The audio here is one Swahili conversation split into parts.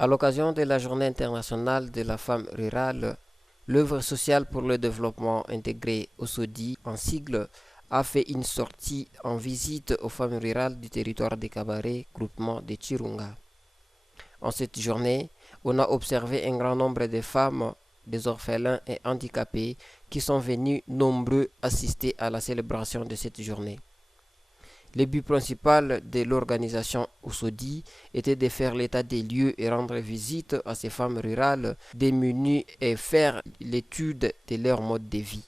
À l'occasion de la Journée internationale de la femme rurale, l'œuvre sociale pour le développement intégré OSODI, en sigle, a fait une sortie en visite aux femmes rurales du territoire des Cabarets, groupement de Chirunga. En cette journée, on a observé un grand nombre de femmes, des orphelins et handicapés qui sont venus nombreux assister à la célébration de cette journée. Le but principal de l'organisation OSODI était de faire l'état des lieux et rendre visite à ces femmes rurales démunies et faire l'étude de leur mode de vie.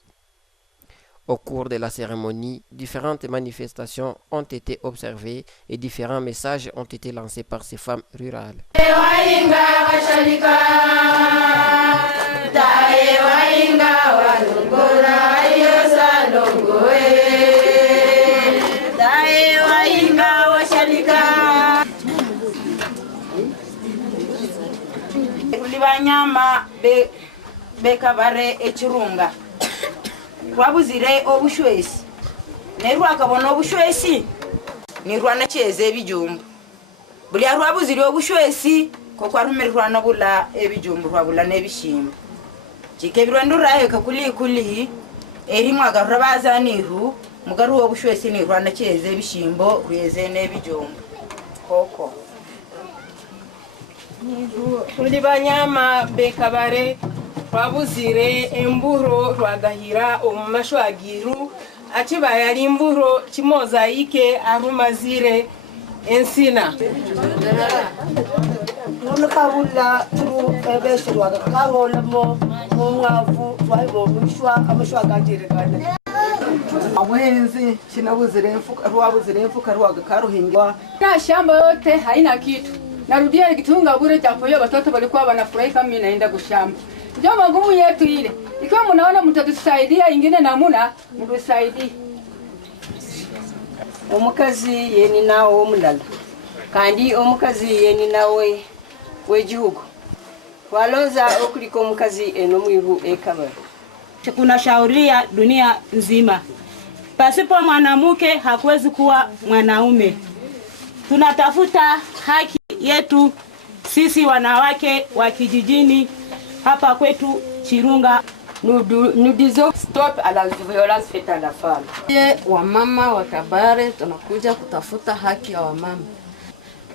Au cours de la cérémonie, différentes manifestations ont été observées et différents messages ont été lancés par ces femmes rurales. Banyama be Kabare Chirunga rwabuzire obushwesi nerwa akabona obushwesi nirwa nacheze ebijumbu buli rwabuzire obushwesi ko kwarumirwa nabula ebijumbu rwabula nebishimba kikebirwa nduraye kakuli eri mwaga rabazaniru mugaru obushwesi nirwa nacheze ebishimbo rweze nebijumbu koko tuli banyama be Kabare rwabuzire emburo rwagahira omumashwagiru ati bayali imburo kimozaike arumazire ensina nukabula turu ebese rwagakawolamo mumwavu rwayibomishwa amashwagagirikana amwenzi kinabuzire enfuka rwabuzire enfuka rwagakaruhingwa na shamba yote haina kitu. Narudia kitunga bure japo hiyo watoto walikuwa wanafurahi kama mimi naenda kushamba. Ndio magumu yetu ile. Ikiwa mnaona mtatusaidia ingine namuna mtusaidie. Omukazi yeni nawo omulala kandi omukazi yeni nawe wejihugu waloza okuliko omukazi enomwiru ekabari. Kuna shauria dunia nzima, pasipo mwanamke hakuwezi kuwa mwanaume. Tunatafuta haki yetu sisi wanawake wa kijijini hapa kwetu Chirunga. Nous disons stop à la violence faite à la femme. Wamama wa Kabare tunakuja kutafuta haki ya wamama.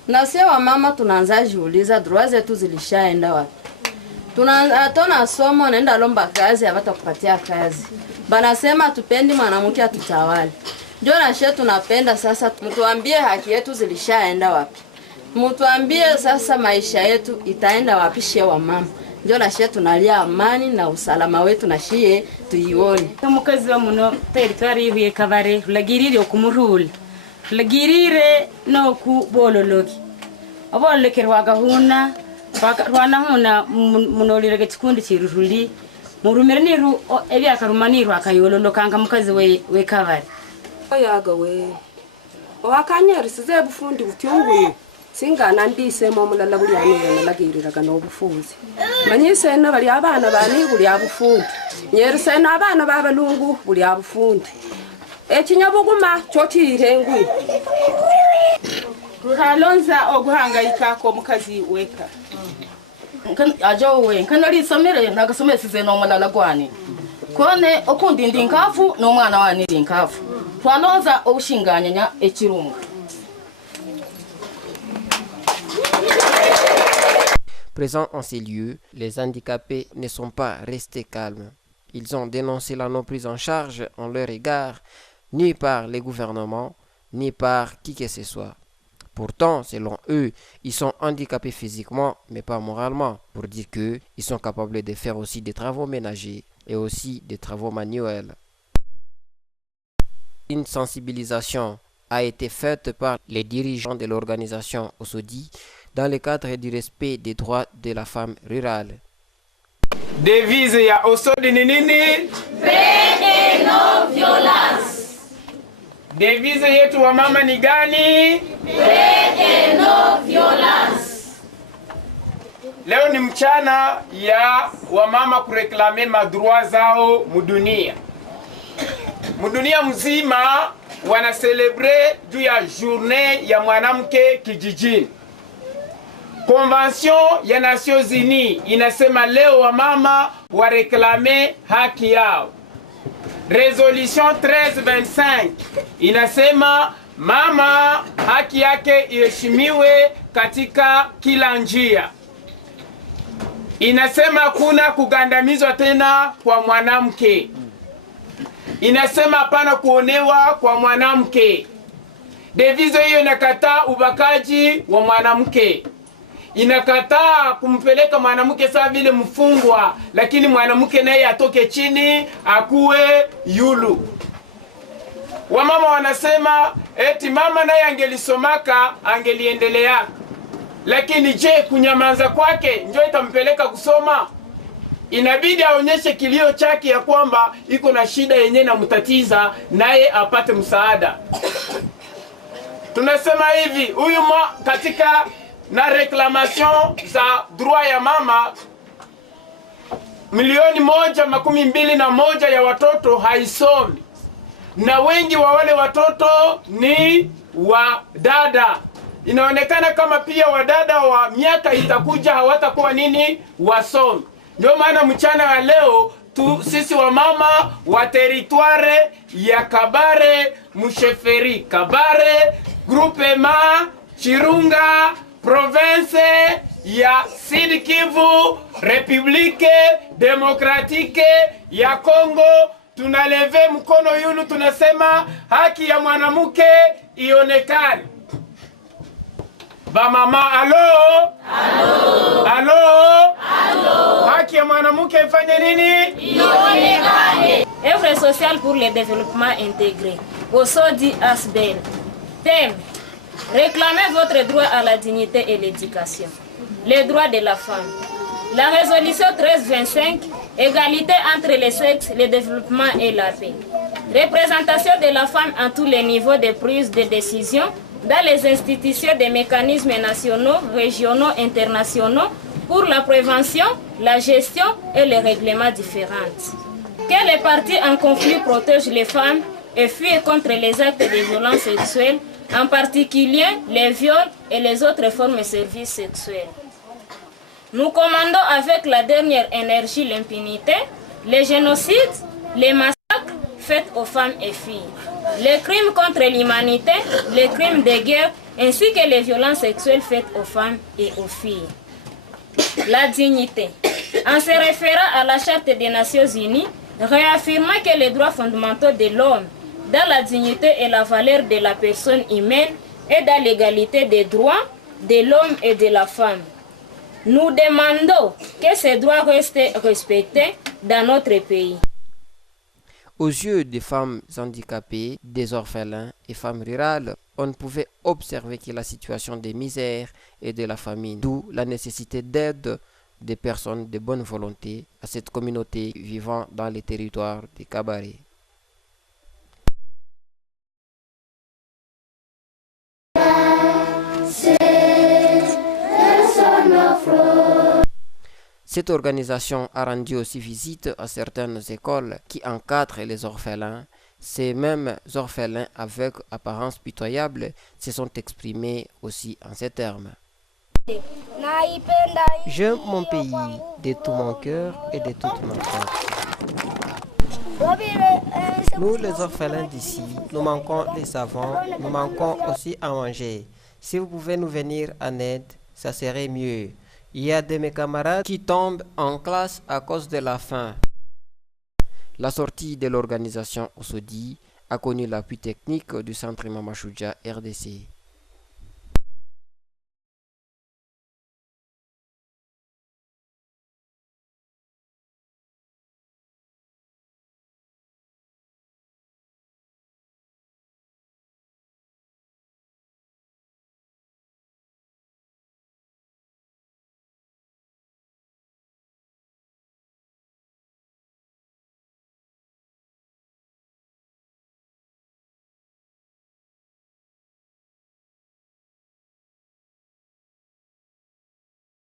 Na sisi wamama tunaanza jiuliza droits zetu zilishaenda wapi? Tunaanza somo naenda lomba kazi hawatakupatia kazi. Banasema tupendi mwanamke atutawale. Ndio na shetu tunapenda sasa mtuambie haki yetu zilishaenda wapi? Mtuambie sasa maisha yetu itaenda wapi shie wamama? Ndio na shetu tunalia amani na usalama wetu na shie tuione. Mukazi wa muno territory ya Kabare lagirire okumurula. Lagirire no kubololoki. Abolekera gahuna rwana huna munolire gekikundi kiruruli. Murumire niru ebi akarumaniro akayololokanga mukazi we Kabare. Oyaga we. Wakanyari size bufundi butyungu. Singana ndise mu mulala buli anira nalagiriraga no bufunzi. Manyise na bali abana bani buli abufundi. Nyerse na abana babalungu buli abufundi. Ekinyabuguma cyotire ngwi. Ruhalonza oguhangayika ko mukazi weka. Ajo we kanali somere nagasomesize no mulala gwani. Kone okundi ndinkafu no mwana wani ndinkafu. Twalonza obushinganya Echirunga. Présents en ces lieux, les handicapés ne sont pas restés calmes. Ils ont dénoncé la non prise en charge en leur égard, ni par les gouvernements, ni par qui que ce soit. Pourtant, selon eux, ils sont handicapés physiquement, mais pas moralement, pour dire qu'ils sont capables de faire aussi des travaux ménagers et aussi des travaux manuels. Une sensibilisation a été faite par les dirigeants de l'organisation OSODI dans le cadre du respect des droits de la femme rurale. Devise ya OSODI ni nini? Paix et non violence. Devise yetu wa mama ni gani? Paix et non violence. Leo ni mchana ya wamama kureklame madroit zao mudunia. Mudunia mzima wana celebre juu ya journée ya mwanamke kijijini. Convention ya Nations Unies inasema leo wamama wareklame haki yao. Resolution 1325 inasema mama haki yake iheshimiwe katika kila njia. Inasema kuna kugandamizwa tena kwa mwanamke. Inasema hapana kuonewa kwa mwanamke. Devise hiyo inakataa ubakaji wa mwanamke. Inakataa kumpeleka mwanamke sawa vile mfungwa, lakini mwanamke naye atoke chini akuwe yulu. Wamama wanasema eti mama naye angelisomaka angeliendelea. Lakini je, kunyamaza kwake ndio itampeleka kusoma? Inabidi aonyeshe kilio chake ya kwamba iko na shida yenye na mtatiza, naye apate msaada. Tunasema hivi, huyu katika na reclamation za droit ya mama, 1,121,000 ya watoto haisomi, na wengi wa wale watoto ni wa dada. Inaonekana kama pia wadada wa miaka itakuja hawatakuwa nini wasomi. Ndio maana mchana wa leo sisi wa mama wa territoire ya Kabare, Musheferi Kabare, groupement Chirunga, province ya Sud Kivu, Republique Demokratike ya Kongo, tunaleve mkono yulu, tunasema haki ya mwanamke ionekane. Ba mama, alo? Alo? Alo? Alo? Haki ya mwanamke ifanye nini? Ionekane. Œuvre sociale pour le développement intégré. Osodi Asbel. Thème: réclamez votre droit à la dignité et l'éducation. Les droits de la femme. La résolution 1325, égalité entre les sexes, le développement et la paix. Représentation de la femme à tous les niveaux de prise de décision dans les institutions des mécanismes nationaux, régionaux, internationaux pour la prévention, la gestion et les règlements différents. Que les parties en conflit protègent les femmes et fuient contre les actes de violence sexuelle, en particulier les viols et les autres formes de services sexuels. Nous commandons avec la dernière énergie l'impunité, les génocides, les massacres faits aux femmes et filles, les crimes contre l'humanité, les crimes de guerre, ainsi que les violences sexuelles faites aux femmes et aux filles. La dignité. En se référant à la Charte des Nations Unies, réaffirmant que les droits fondamentaux de l'homme, dans la dignité et la valeur de la personne humaine et dans l'égalité des droits de l'homme et de la femme. Nous demandons que ces droits restent respectés dans notre pays. Aux yeux des femmes handicapées, des orphelins et femmes rurales, on ne pouvait observer que la situation de misère et de la famine, d'où la nécessité d'aide des personnes de bonne volonté à cette communauté vivant dans les territoires des Kabaré. Cette organisation a rendu aussi visite à certaines écoles qui encadrent les orphelins. Ces mêmes orphelins avec apparence pitoyable se sont exprimés aussi en ces termes. J'aime mon pays de tout mon cœur et de toute ma force. Nous les orphelins d'ici, nous manquons les savons, nous manquons aussi à manger. Si vous pouvez nous venir en aide, ça serait mieux. Il y a de mes camarades qui tombent en classe à cause de la faim. La sortie de l'organisation Osodi a connu l'appui technique du centre Mama Choudia RDC.